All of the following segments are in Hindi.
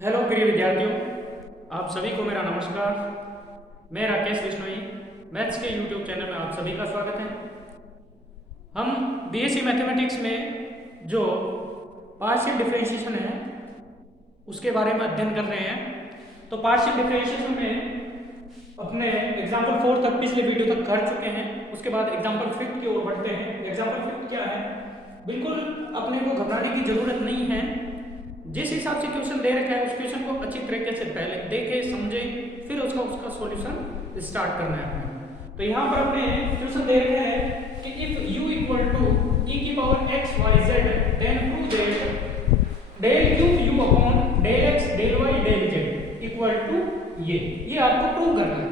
हेलो प्रिय विद्यार्थियों, आप सभी को मेरा नमस्कार। मैं राकेश बिश्नोई, मैथ्स के यूट्यूब चैनल में आप सभी का स्वागत है। हम बीएससी मैथमेटिक्स में जो पार्शियल डिफरेंशिएशन है उसके बारे में अध्ययन कर रहे हैं। तो पार्शियल डिफरेंशिएशन में अपने एग्जाम्पल 4 तक पिछले वीडियो तक कर चुके हैं। उसके बाद एग्जाम्पल 5 की ओर बढ़ते हैं। एग्जाम्पल 5 क्या है? बिल्कुल अपने को घबराने की जरूरत नहीं है। जिस हिसाब से क्वेश्चन दे रखा है उस क्वेश्चन को अच्छी तरीके से पहले देखे समझे, फिर उसका सॉल्यूशन स्टार्ट करना है अपने। तो यहाँ पर अपने क्वेश्चन दे रखे हैं कि if u equal to e की power x y z then prove that del cube u upon del x del y del z equal to ये आपको प्रूव करना है।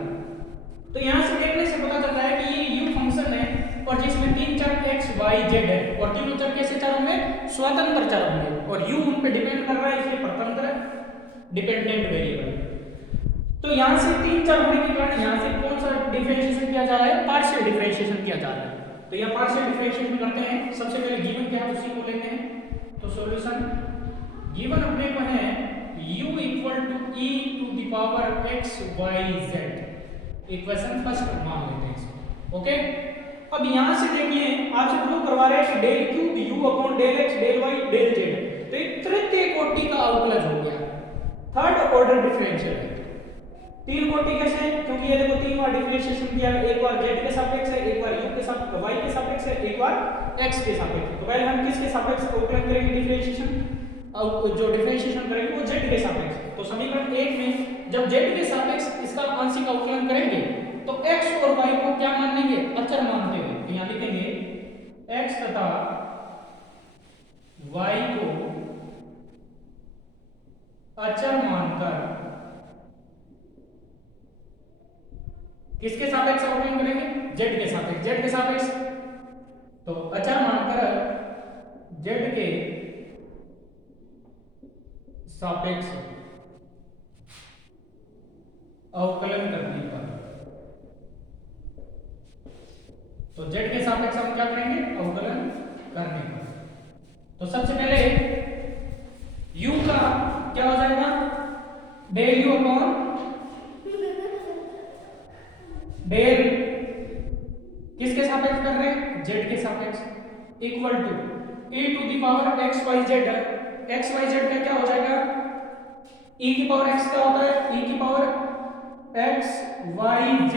तो यहाँ से देखने से पता चलता है कि ये u फंक्शन है और जिसमें 3 चर x y z है और तीनों चर कैसे चर होंगे? स्वतंत्र चर होंगे और u उन पे डिपेंड कर रहा है, इसलिए स्वतंत्र डिपेंडेंट वेरिएबल। तो यहाँ से 3 चर होने के कारण यहाँ से कौन सा डिफरेंशिएशन किया जा रहा है? पार्शियल डिफरेंशिएशन किया जा रहा है। तो यहाँ पार्शियल डिफरेंशिएशन करते हैं। सबसे पहले गिवन क्या है उसी को लेते हैं। तो सॉल्यूशन गिवन अपने को है u equal to e to the power x y z। Equation first मान लेते हैं इसको। ओके, अब यहां से देखिए आपसे प्रूव करवा रहे हैं कि del cube u upon del x del y del z। तो एक तृतीय कोटि का अवकलज हो गया, थर्ड ऑर्डर डिफरेंशियल है। तीन कोटि कैसे है? क्योंकि ये देखो 3 बार डिफरेंशिएशन किया है, एक बार z के सापेक्ष है, एक बार u के सापेक्ष, y के सापेक्ष है, एक बार x के सापेक्ष। तो पहले हम किसके सापेक्ष अवकलन करेंगे? डिफरेंशिएशन जो डिफरेंशिएशन करेंगे वो z के सापेक्ष। तो समीकरण 1 में जब z के सापेक्ष इसका आंशिक अवकलन करेंगे तो x और y को क्या मान लेंगे? अचर मानते हुए। तो यहां लिखेंगे x तथा y को अचर मानकर किसके सापेक्ष अवकलन करेंगे? z के सापेक्ष। z के सापेक्ष तो अचर मानकर z के सापेक्ष अवकलन करने पर, तो z के सापेक्ष हम क्या करेंगे? अवकलन करने पर। तो सबसे पहले u का क्या हो जाएगा? डेल u अपॉन डेल किसके सापेक्ष कर रहे हैं? z के सापेक्ष equal to e to the power x y z। x y z का क्या हो जाएगा? e की पावर x का होता है e की पावर x y z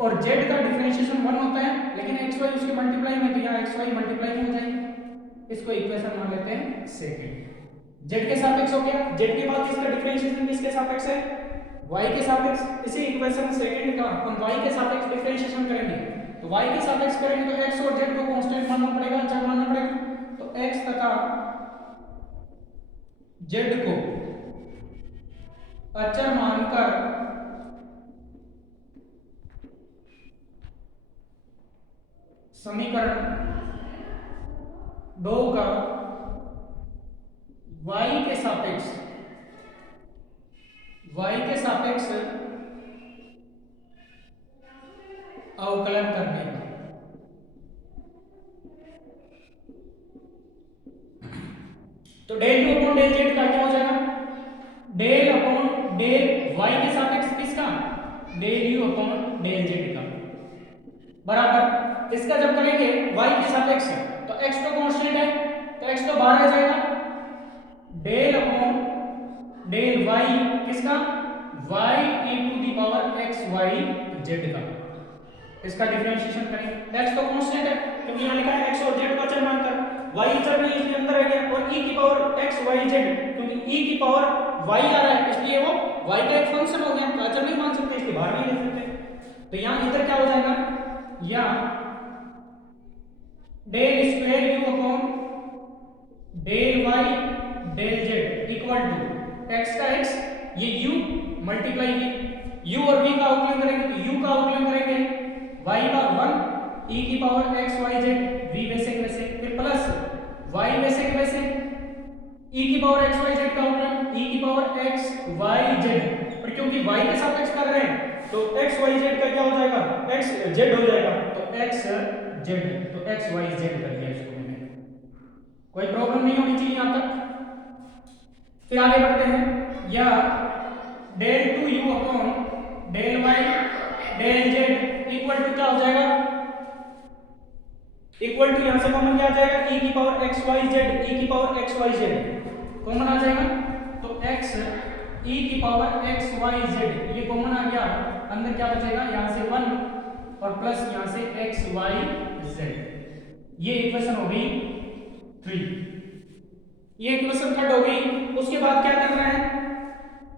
और z का डिफरेंशिएशन 1 होता है, लेकिन x y उसके मल्टीप्लाई में, तो यहाँ x y मल्टीप्लाई में हो जाएंगे। इसको इक्वेशन मान लेते हैं सेकंड। z के सापेक्ष हो गया। z के बाद इसका डिफरेंशिएशन किसके सापेक्ष है? y के सापेक्ष। इसी इक्वेशन सेकंड का हम y के सापेक्ष डिफरेंशिएशन करेंगे। तो y के सापेक्ष करेंगे तो x और z को कांस्टेंट मानना पड़ेगा, अचर मानना पड़ेगा। तो x तथा z को अचर मानकर समीकरण 2 का y के सापेक्ष अवकलन करने पर, तो del u upon del z का क्या हो जाएगा? डेल अपॉन डेल y के सापेक्ष किसका? Del u upon del z का बराबर। इसका जब करेंगे y के सापेक्ष तो x तो कांस्टेंट है, तो x तो बाहर आ जाएगा। डेल अपॉन डेल y किसका? y e to the power x y z का। इसका डिफरेंशिएशन करेंगे। x तो कांस्टेंट है क्योंकि यहां लिखा है x और z को अचर मानकर, y चर नहीं इसके अंदर आ गया, और e की पावर x y z क्योंकि e की पावर y आ रहा है इसलिए वो y का एक फंक्शन हो गया, तो अचर नहीं मान सकते, इसके बाहर नहीं ले सकते। तो यहां इधर क्या हो जाएगा? या del square u upon del y del z equal to x का x, ये u मल्टीप्लाई की u और v का अवकलन करेंगे तो u का अवकलन करेंगे y का 1 e की power x y z v वैसे वैसे, फिर प्लस y वैसे वैसे e की पावर x y z का अवकलन e की पावर x y z। पर क्योंकि y के सापेक्ष कर रहे हैं तो x y z का क्या हो जाएगा? x z हो जाएगा, तो x z, तो x y z कर दिया इसको मैंने। कोई प्रॉब्लम नहीं होनी चाहिए यहां तक। फिर आगे बढ़ते हैं। या del two U upon del Y del Z equal to क्या हो जाएगा, इक्वल टू यहां से कॉमन क्या आ जाएगा, e की power x y z, e की power x y z common आ जाएगा, तो x e की पावर x y z ये कॉमन आ गया, अंदर क्या बचेगा, यहां से 1 और प्लस यहां से x y z, ये इक्वेशन हो गई 3, ये इक्वेशन थर्ड हो गई। उसके बाद क्या करना है,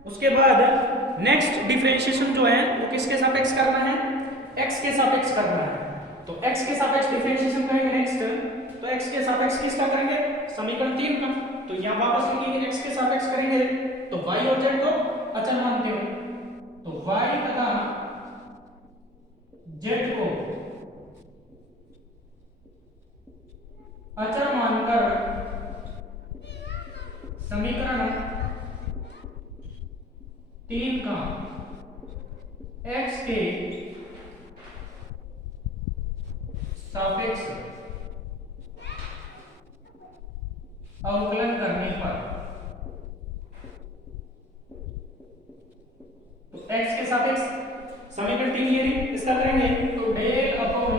उसके बाद नेक्स्ट डिफरेंशिएशन जो है वो किसके सापेक्ष करना है, x के सापेक्ष करना है, तो x के सापेक्ष डिफरेंशिएशन करेंगे नेक्स्ट, तो x के सापेक्ष किसका करेंगे, समीकरण 3 का, तो यहां वापस लिखेंगे x के सापेक्ष करेंगे, तो y और z को अचल मानते हो, तो y तथा z को अचल मानकर समीकरण 3 का x के सापेक्ष अवकलन करने पर, तो x के सापेक्ष समीकरण 3 ये इसका करेंगे, तो डेल अपॉन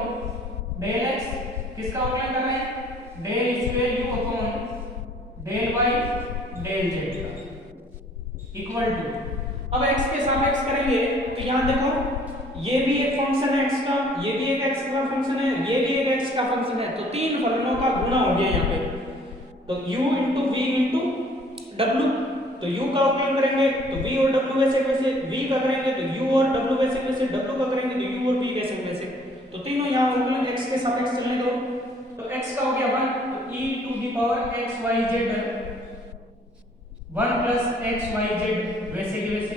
डेल x किसका अवकलन कर रहे हैं, del square u upon del y del z equal to, अब x के सापेक्ष करेंगे तो यहां देखो ये भी एक फंक्शन है x का, ये भी एक x का फंक्शन है, ये भी एक x का फंक्शन है, तो तीन फलनों का गुणा हो गया यहाँ पे, तो u into v into w, तो u का उपयोग करेंगे तो v और w वैसे वैसे, v का करेंगे तो u और w वैसे वैसे, w का करेंगे तो u और v वैसे वैसे, तो तीनों यहाँ अवकलन x के सापेक्ष चलने दो, तो x का हो गया 1, तो e to the power x y z 1 plus x y z वैसे के वैसे,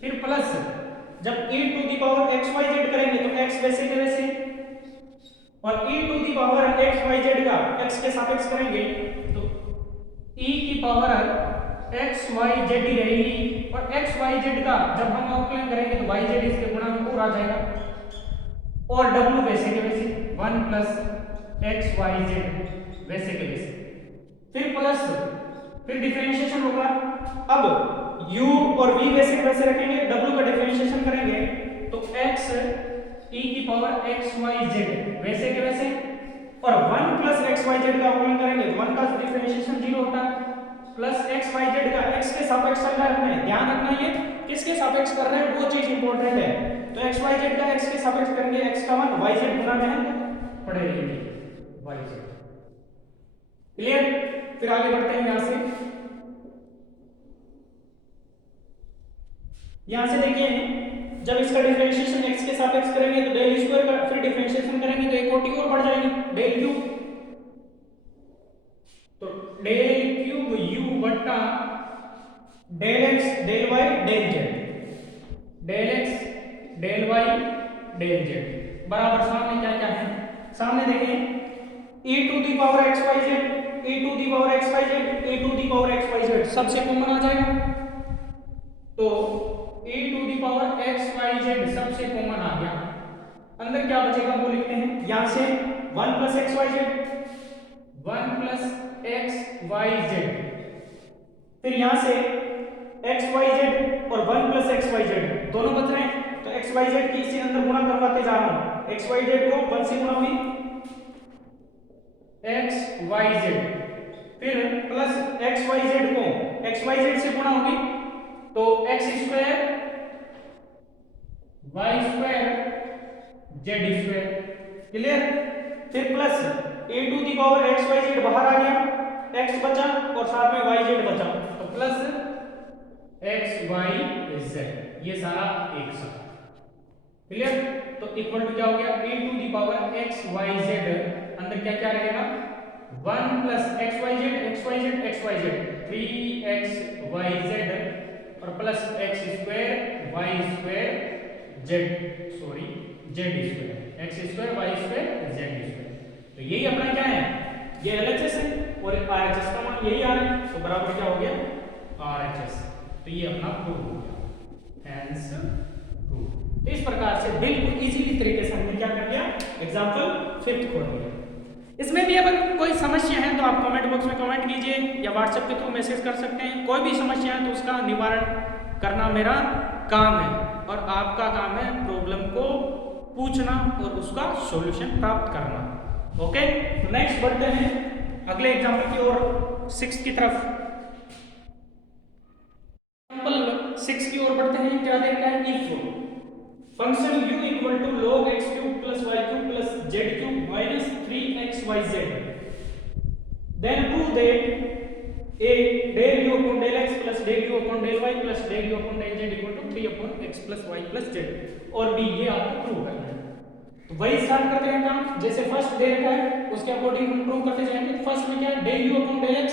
फिर प्लस जब e to the power x y z करेंगे तो x वैसे के वैसे, और e to the power x y z का x के सापेक्ष करेंगे तो e की पावर x y z ही रहेगी, और x y z का जब हम अवकलन करेंगे तो y z इसके गुणा में आ जाएगा, और w वैसे के वैसे 1 प्लस x y z वैसे के वैसे, फिर प्लस, फिर डिफरेंशिएशन होगा, अब u और v वैसे वैसे रखेंगे, w का डिफरेंशिएशन करेंगे तो x e की पावर x y z वैसे के वैसे, और 1 प्लस x y z का अवकलन करेंगे तो 1 का डिफरेंशिएशन 0 होता है, प्लस x y z का x के सापेक्ष चल रहा है, हमें ध्यान रखना ये किसके सापेक्ष कर रहे हैं वो चीज इंपॉर्टेंट है, तो x y z का x के सापेक्ष करेंगे, x का मान y z गुना में पड़े रहेंगे y z, क्लियर। फिर आगे बढ़ते हैं यहां से, यहां से देखिए जब इसका डिफरेंशिएशन x के सापेक्ष करेंगे तो डेल स्क्वायर का फिर डिफरेंशिएशन करेंगे तो एक कोटि और बढ़ जाएगी, डेल क्यूब, तो डेल क्यूब u बटा del x del y del z, del x del y del z बराबर सामने क्या क्या है, सामने देखें e to the power x y z, e to the power x y z, e to the power x y z सबसे कॉमन आ जाएगा, तो e to the power x y z सबसे कॉमन आ गया, अंदर क्या बचेगा वो लिखते हैं, यहां से 1 plus x y z, 1 plus x y z, फिर यहां से x y z और 1 प्लस x y z दोनों बच रहे हैं, तो x y z की इसी अंदर गुणा करवाते जा रहा हूं, x y z को 1 से गुणा हुई x y z, फिर प्लस x y z को x y z से गुणा होगी तो x square y square z square, clear, फिर plus a to the power x y z बाहर आ गया, x बचा और साथ में y z बचा, तो प्लस x y z ये सारा एक साथ, क्लियर, तो इक्वल टू क्या हो गया a to the power x y z, अंदर क्या क्या रहेगा 1 plus x y z x y z x y z 3x y z और plus x square y square z sorry z square x square y square z square, तो यही अपना क्या है, ये LHS है और RHS का मान यही आ रहा है, तो बराबर क्या हो गया RHS, तो ये अपना प्रूव हो गया, हेंस प्रूव। इस प्रकार से बिल्कुल इजीली तरीके से हमने क्या कर दिया, एग्जांपल 5th खोल दिया। इसमें भी अगर कोई समस्या है तो आप कमेंट बॉक्स में कमेंट कीजिए या व्हाट्सएप के थ्रू मैसेज कर सकते हैं। कोई भी समस्या है तो उसका निवारण करना मेरा काम है और आपका काम है प्रॉब्लम को पूछना और उसका सॉल्यूशन प्राप्त करना। ओके, तो नेक्स्ट बढ़ते हैं अगले एग्जाम्पल की ओर, 6 की तरफ। एग्जाम्पल 6 की ओर बढ़ते हैं। क्या देखा है? If function u equal to log x cube plus y cube plus z cube minus 3xyz, then prove that a del u upon del x plus del u upon del y plus del u upon del z equal to 3 upon x plus y plus z, और b ये आपको प्रूव करना है। तो वही स्टार्ट करते हैं काम, जैसे फर्स्ट दे रखा है उसके अकॉर्डिंग हम प्रूव करते जाएंगे। फर्स्ट में क्या है? del u upon del x,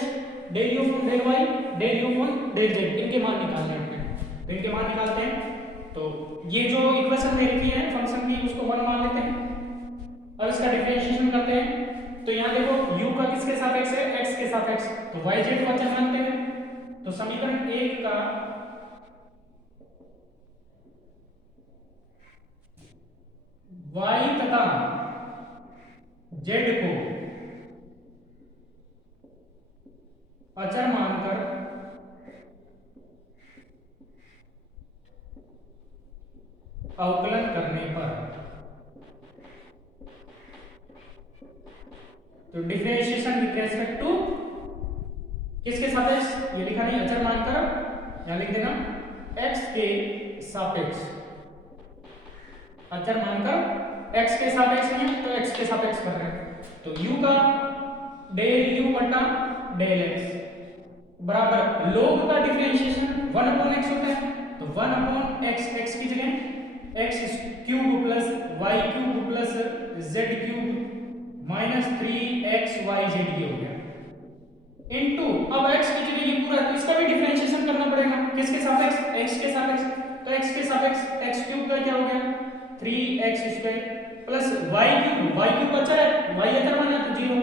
del u upon del y, del u upon del z, इनके मान निकालने हैं। तो इनके मान निकालते हैं। तो ये जो इक्वेशन दे रखी है फंक्शन की उसको 1 मान लेते हैं। अब इसका डिफरेंशिएशन करते हैं। तो यहाँ देखो u का किसके सापेक्ष है? x के सापेक्ष, तो yz को अचर मानते हैं। तो समीकरण 1 का y तथा z को अचर मानकर अवकलन करने पर, तो डिफरेंशिएशन विद रेस्पेक्ट टू किसके सापेक्ष? ये लिखा नहीं, अचर मानकर यहां लिख देना x के सापेक्ष। अचर मानकर x के सापेक्ष नहीं है तो x के सापेक्ष कर रहे हैं। तो u का डेल u बटा डेल x बराबर log का डिफरेंशिएशन 1 अपॉन x होता है, तो 1 अपॉन x की जगह x cube plus y cube plus z cube minus 3xyz ये हो गया इनटू, अब x की जगह ये पूरा, तो इसका भी डिफरेंशिएशन करना पड़ेगा किसके सापेक्ष? x के सापेक्ष। तो x के सापेक्ष x क्यूब का क्या हो गया? 3x² प्लस y क्यूब अचर है, y अचर माना तो 0,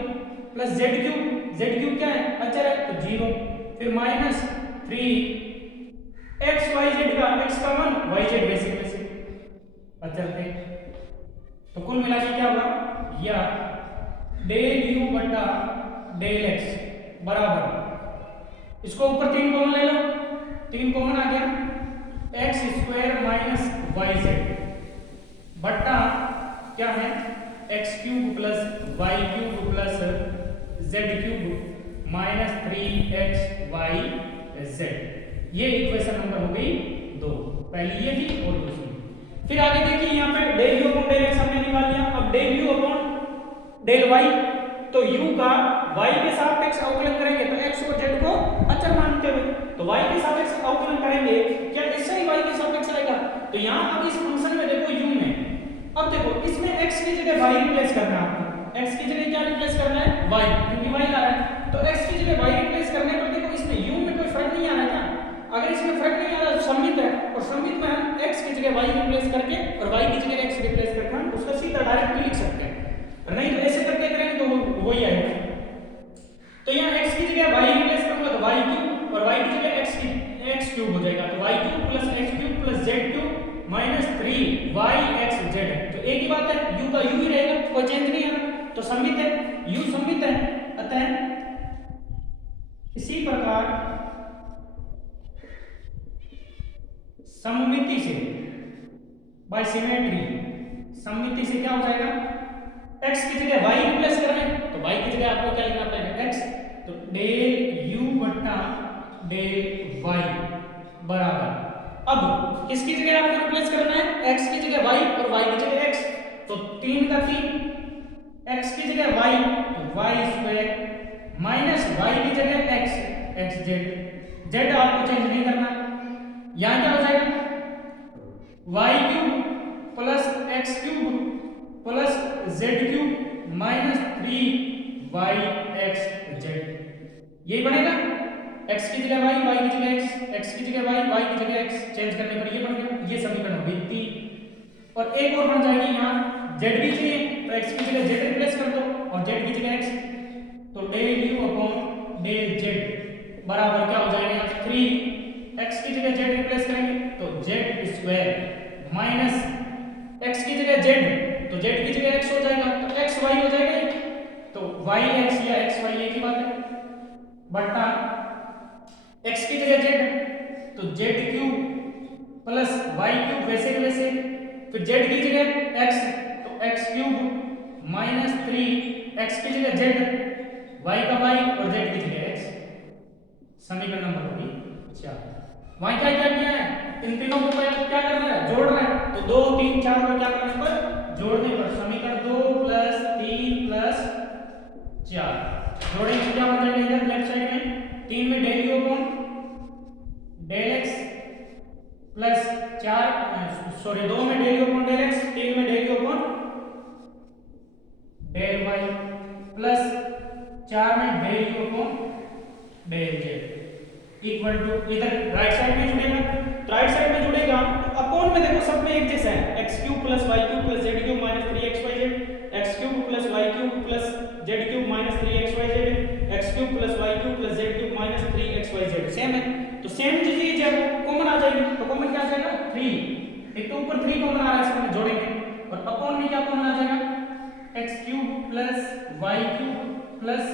प्लस z क्यूब क्या है? अचर है तो 0, फिर माइनस 3xyz का x का मान yz बेसिक में से अचर थे। तो कुल मिला के क्या होगा? या डेल u बटा डेल x बराबर, इसको ऊपर 3 कॉमन ले लो, 3 कॉमन आ गया x² माइनस yz बटा क्या है? x cube plus y cube plus z cube minus 3xyz। ये इक्वेशन नंबर हो गई 2, पहली ये थी और दूसरी। फिर आगे देखिए यहाँ पे del u upon del x हमने निकाल लिया। अब del u upon del y, तो u का y के सापेक्ष अवकलन करेंगे तो x और z को अचर मानते हुए, तो y के सापेक्ष अवकलन करेंगे, क्या इससे ही y के सापेक्ष आएगा? तो यहाँ अब इस फंक्शन में देखो u में, अब देखो इसमें x की जगह y रिप्लेस करना है आपको। x की जगह क्या रिप्लेस करना है? y, क्योंकि y आ रहा है। तो x की जगह y रिप्लेस करने पर देखो इसमें u में कोई फर्क नहीं आ रहा है क्या? अगर इसमें फर्क नहीं आ रहा तो सममित है, और सममित में हम x की जगह y रिप्लेस करके और y की जगह x रिप्लेस करके हम उसका सीधा डायरेक्ट भी लिख सकते हैं, नहीं तो ऐसे करके करेंगे तो वही आएगा। तो यहाँ x की जगह y रिप्लेस करूंगा तो y क्यूब, और y की जगह x क्यूब हो जाएगा, तो y cube plus x cube plus z cube minus 3yxz। तो एक ही बात है, u का u ही रहेगा, कोई चेंज नहीं है, तो सममित है, u सममित है। अतः इसी प्रकार सममिति से, बाय सिमेट्री, सममिति से क्या हो जाएगा? x की जगह y रिप्लेस कर रहे हैं तो y की जगह आपको क्या लिखना पड़ेगा? x, तो डेल u बटा डेल y बराबर, अब किसकी जगह आपको रिप्लेस करना है? x की जगह y और y की जगह x, तो 3 का 3, x की जगह y तो y² माइनस y की जगह x, xz, z आपको चेंज नहीं करना। यहाँ क्या हो जाएगा? y cube plus x cube plus z cube minus 3yxz, यही बनेगा। x की जगह y, y की जगह x की जगह y की जगह x चेंज करने पर ये बन गया। ये समीकरण हो गई 3, और एक और बन जाएगी यहाँ z भी चाहिए तो x की जगह z रिप्लेस कर दो और z की जगह x, तो del u upon del z बराबर क्या हो जाएगा? 3, x की जगह z रिप्लेस करेंगे तो z² माइनस x की जगह z, तो z की जगह x हो जाएगा तो xy हो जाएगा, तो वाई एक्स या एक्स वाई एक ही बात है, बट्टा एक्स की जगह जेड तो z cube plus y cube वैसे के वैसे, फिर जेड की जगह एक्स तो एक्स क्यूब माइनस 3 एक्स की जगह जेड, वाई का वाई और जेड की जगह एक्स। समीकरण नंबर होगी 4। वहां क्या क्या किया है, इन तीनों को क्या करना है, जोड़ रहा है, तो 2 3 4 को क्या करने पर, जोड़ने पर। समीकरण 2 प्लस 3 प्लस 4 जोड़ेंगे तो क्या बन जाएगा, इधर लेफ्ट साइड में 3 में del u upon del x plus 2 में del u upon del x, 3 में del u upon del y plus 4 में del u upon del Z equal to, इधर राइट साइड में जुड़ेगा, तो राइट साइड में जुड़ेगा तो अपॉन में देखो सब में एक जैसा है, x cube plus y cube plus z cube minus 3xyz, x cube plus y cube plus z cube minus 3xyz, x cube plus y cube plus z cube minus 3xyz same है। तो सेम चीज जब कॉमन आ जाएगी तो कॉमन क्या आ जाएगा 3, एक तो ऊपर 3 कॉमन आ रहा है, इसमें जोड़ेंगे और अपॉन में क्या कॉमन आ जाएगा, x cube plus y cube plus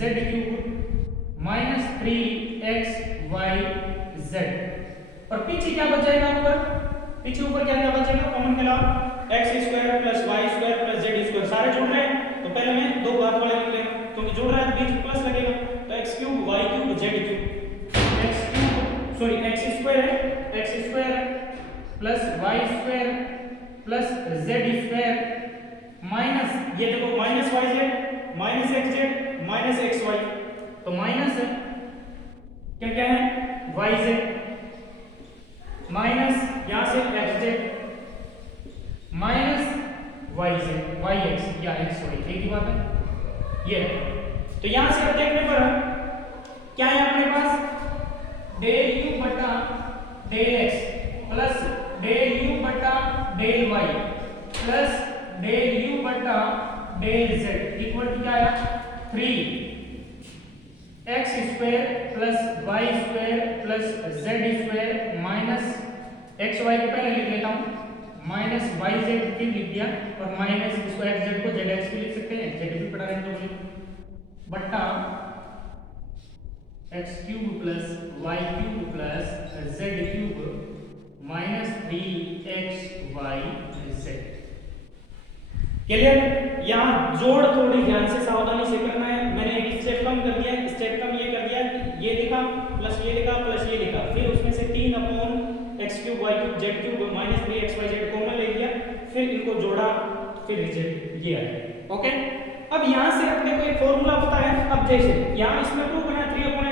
z cube minus 3xyz, और पीछे क्या बच जाएगा, ऊपर पीछे ऊपर क्या क्या बचेगा कॉमन के अलावा, x square plus y square plus z square, सारे जुड़ रहे हैं तो पहले मैं दो बात वाले लिख लेंगे क्योंकि जुड़ रहा है तो बीच में प्लस लगेगा, तो x cube y cube z cube, x cube sorry x square plus y square plus z square minus, ये देखो minus y z minus x z minus x y, तो माइनस क्या क्या है वाई जेड माइनस यहां से x z minus y z y x या एक्स वाई, एक ही बात है ये। तो यहां से अब देखने पर क्या है अपने पास, डेल यू बटा del x plus del u बटा del y plus del u बटा डेल जेड इक्वल टू क्या आया 3 x square plus y square plus z square minus x y को पहले लिख लेता हूँ माइनस वाई जेड की लिख दिया और माइनस इसको एक्स जेड को जेड एक्स भी लिख सकते हैं, जेड भी पढ़ा रहने दो बट्टा x cube plus y cube plus z cube minus 3xyz। Clear, यहाँ जोड़ थोड़ी ध्यान से सावधानी से करना है। मैंने एक स्टेप कम कर दिया, स्टेप कम ये कर दिया कि ये लिखा प्लस ये लिखा प्लस ये लिखा, फिर उसमें से 3 upon x cube y cube z cube minus 3xyz common ले लिया, फिर इनको जोड़ा, फिर रिजल्ट ये आया। ओके, अब यहाँ से अपने को एक फॉर्मूला पता है। अब जैसे यहाँ इसमें प्रूव करना 3 upon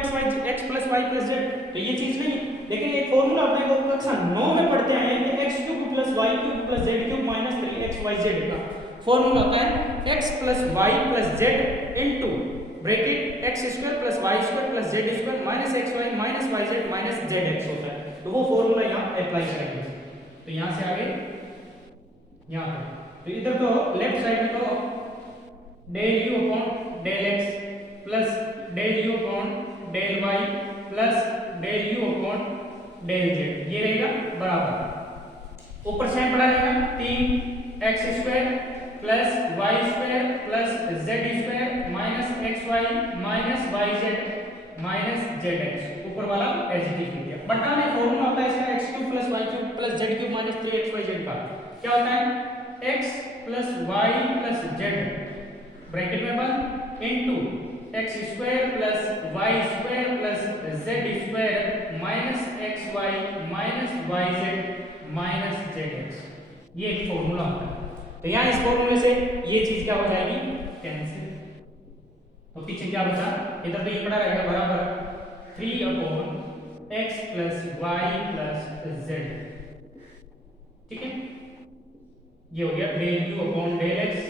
x plus y plus z, तो ये चीज नहीं, लेकिन एक फॉर्मूला अपने को कक्षा 9 में पढ़ते हैं कि x cube plus y cube plus z cube minus 3xyz का फॉर्मूला होता है x plus y plus z into bracket x square plus y square plus z square minus x y minus y z minus z x होता है। तो वो फॉर्मूला यहाँ अप्लाई करेंगे। तो यहाँ से आगे यहाँ पर, तो इधर तो लेफ्ट साइड में तो del u upon del x plus del u upon del y plus del u upon del z, ये रहेगा बराबर, ऊपर सेम पड़ा रहेगा 3 x square plus y square plus z square minus x y minus y z minus z x, ऊपर वाला एच डी लिख दिया। बटा में फॉर्मूला होता है इसका x cube plus y cube plus z cube minus 3xyz का क्या होता है x plus y plus z bracket में बंद into x square plus y square plus z square minus x y minus y z minus z x, ये एक फॉर्मूला होता है। तो यहाँ इस फॉर्मूले से ये चीज क्या हो जाएगी कैंसिल, तो पीछे क्या बचा, इधर तो ये पड़ा रहेगा बराबर 3 upon x plus y plus z, ठीक है, ये हो गया del u upon del x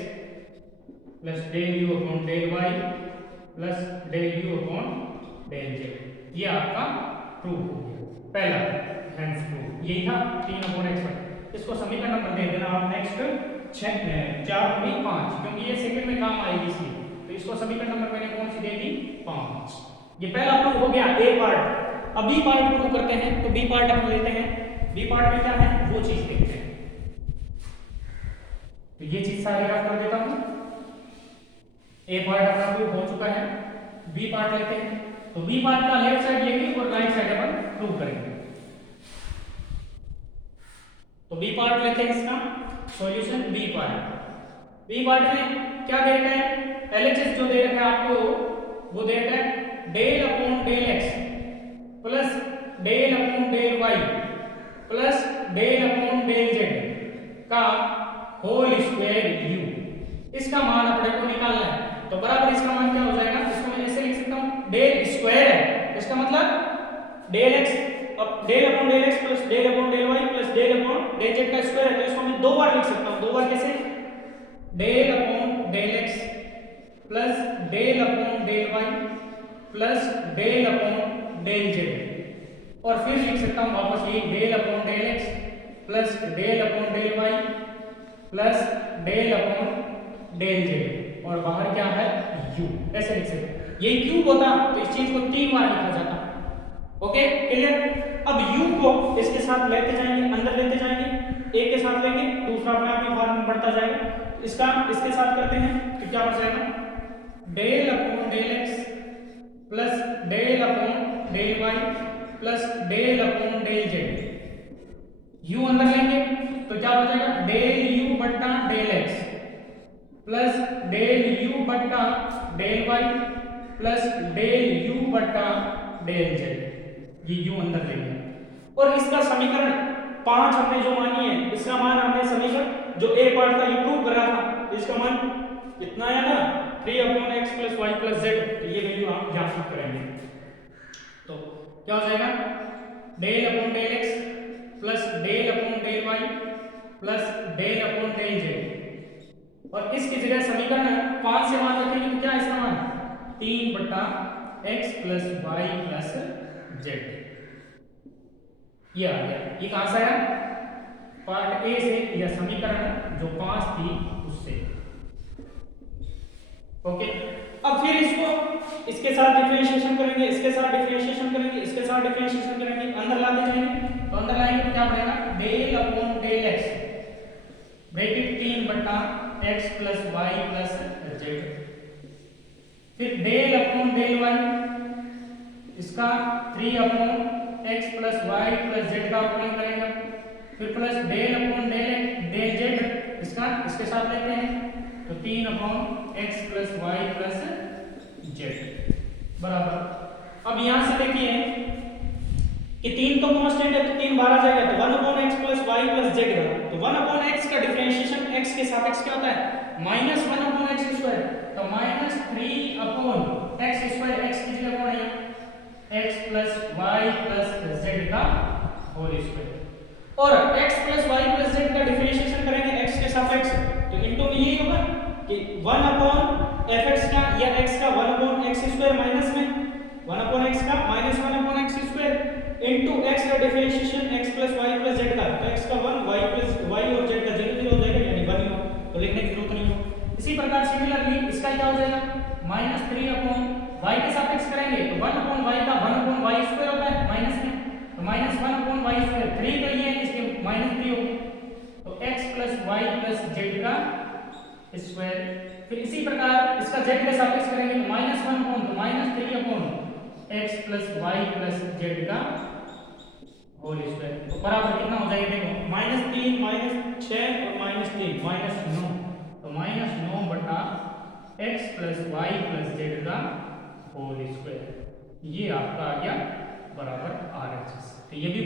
plus del u upon del y plus del u upon del z, ये आपका प्रूफ हो गया पहला हैंड्स प्रूफ, यही था 3 अपॉन एक्स वाई। इसको समीकरण नंबर दे देना आप नेक्स्ट 4 में 5, क्योंकि ये सेकंड में काम आएगी इसलिए, तो इसको समीकरण नंबर मैंने कौन सी दे दी 5। ये पहला प्रूफ हो गया ए पार्ट। अब बी पार्ट प्रूव करते हैं, तो बी पार्ट अपन लेते हैं। बी पार्ट में क्या है वो चीज देखते हैं, तो ये चीज सारी आप कर देता हूं। ए पार्ट अपना प्रूव हो चुका है, बी पार्ट लेते हैं। तो बी पार्ट का लेफ्ट साइड लेंगे और राइट साइड अपन प्रूव करेंगे। तो बी पार्ट लेते हैं इसका सॉल्यूशन। बी पार्ट में क्या दे रखा है, एलएचएस जो दे रखा है आपको वो दे रखा है del upon del x plus del upon del y plus del upon del z का होल स्क्वायर यू। इसका मान अपने को निकालना है। तो बराबर इसका मान क्या हो जाएगा, इसको मैं ऐसे लिख सकता हूं, डेल स्क्वायर है, इसका मतलब del x del upon del x plus del upon del y plus del upon del z का स्क्वायर है। तो इसको मैं दो बार लिख सकता हूं। दो बार कैसे, del upon del x plus del upon del y plus del upon del z, और फिर लिख सकता हूं वापस ये del upon del x plus del upon del y plus del upon del z, और बाहर क्या है u। ऐसे लिख सकते, ये क्यूब होता तो इस चीज को 3 बार लिखा जाता। Okay clear. अब u को इसके साथ लेते जाएंगे, अंदर लेते जाएंगे, एक के साथ लेंगे, दूसरा अपने आप ही बाहर में बढ़ता जाएगा। इसका इसके साथ करते हैं तो क्या बच जाएगा, del upon del x plus del upon del y plus del upon del z. u अंदर लेंगे तो क्या हो जाएगा, डेल u बट्टा del x plus del u बट्टा del y plus del u बट्टा डेल जेड। ये u अंदर लेंगे और इसका समीकरण 5 हमने जो मानी है, इसका मान हमने समीकरण जो a पार्ट का इंप्रूव करा था, इसका मान कितना आया था 3/x plus y plus z. ये वैल्यू आप यहां पुट करेंगे तो क्या हो जाएगा, del upon del x plus del upon del y plus del upon del z, और इसकी जगह समीकरण 5 से मान रखेंगे तो क्या इसका मान 3/x plus y plus z. ये आ गया। ये कहां से आया, पार्ट ए से, या समीकरण जो 5 थी उससे। ओके अब फिर इसको इसके साथ डिफरेंशिएशन करेंगे, इसके साथ डिफरेंशिएशन करेंगे, इसके साथ डिफरेंशिएशन करेंगे, अंदर लाते जाएंगे। तो अंदर लाएंगे तो क्या बनेगा, del upon del x bracket 3/x plus y plus z, फिर डेल अपॉन डेल वाई, इसका 3/x plus y plus z का अपॉन करेंगे, फिर plus del upon del z, इसका इसके साथ लेते हैं तो 3/x plus y plus Z बराबर। अब यहां से देखिए कि 3 तो कांस्टेंट है तो 3 बाहर आ जाएगा, तो 1/x plus y plus z का, तो 1/x का डिफरेंशिएशन x के सापेक्ष क्या होता है, -1/x स्क्वायर, तो -3/x स्क्वायर, x की जगह कौन है x plus y plus z का होल स्क्वायर, और x plus y plus z का डिफरेंशिएशन करेंगे x के सापेक्ष, तो इनटू में यही होगा कि 1/fx का या x का 1/x स्क्वायर माइनस में 1/x का minus 1/x square into x का differentiation x plus y plus z का, तो x का 1 y प्लस y और z का 0 हो जाएगा, यानी 1 हो, तो लिखने की जरूरत नहीं हो। इसी प्रकार सिमिलरली इसका क्या हो जाएगा, -3/y के सापेक्ष करेंगे तो 1/y का 1/y स्क्वायर होता है माइनस में, तो -1/y स्क्वायर 3 का ही है, इसके -3 होगा, तो x plus y plus z का स्क्वायर। फिर इसी प्रकार इसका z के सापेक्ष करेंगे तो -1 तो -3/x plus y plus z का होल स्क्वायर, तो बराबर कितना हो जाएगा, देखो -3 -6 और -3 -9, तो -9 बटा x plus y plus z का होल स्क्वायर, ये आपका आ गया बराबर RHS। तो ये भी